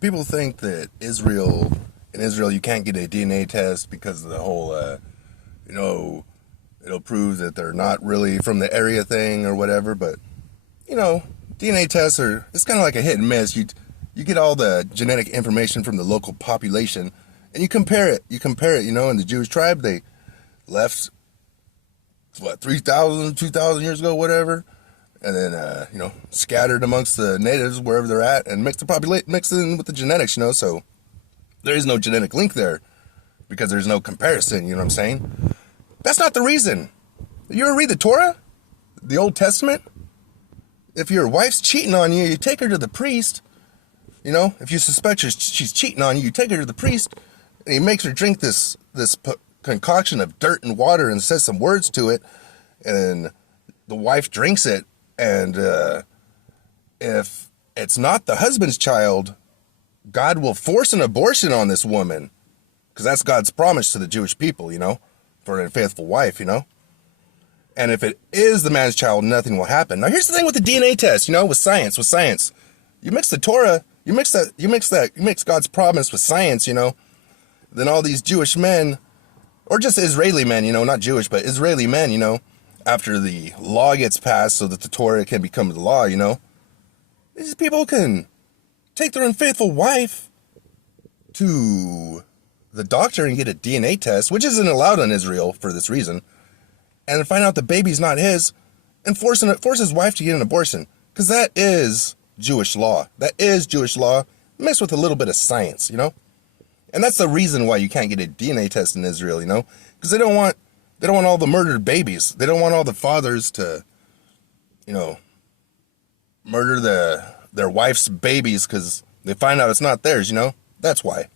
People think that in Israel, you can't get a DNA test because of the whole, it'll prove that they're not really from the area thing or whatever. But, DNA tests it's kind of like a hit and miss. You get all the genetic information from the local population and you compare it. In the Jewish tribe, they left, 3,000, 2,000 years ago, whatever. And then, scattered amongst the natives wherever they're at and mixed in with the genetics, so there is no genetic link there because there's no comparison, you know what I'm saying? That's not the reason. You ever read the Torah? The Old Testament? If your wife's cheating on you, you take her to the priest. If you suspect she's cheating on you, you take her to the priest and he makes her drink this concoction of dirt and water and says some words to it. And the wife drinks it. And if it's not the husband's child, God will force an abortion on this woman. Because that's God's promise to the Jewish people, for an unfaithful wife, And if it is the man's child, nothing will happen. Now, here's the thing with the DNA test, with science. You mix the Torah, you mix God's promise with science, Then all these Jewish men, or just Israeli men, not Jewish, but Israeli men, after the law gets passed so that the Torah can become the law, these people can take their unfaithful wife to the doctor and get a DNA test, which isn't allowed in Israel for this reason, and find out the baby's not his, and force his wife to get an abortion, because that is Jewish law. That is Jewish law mixed with a little bit of science, And that's the reason why you can't get a DNA test in Israel, because they don't want all the murdered babies. They don't want all the fathers to, murder their wife's babies because they find out it's not theirs, That's why.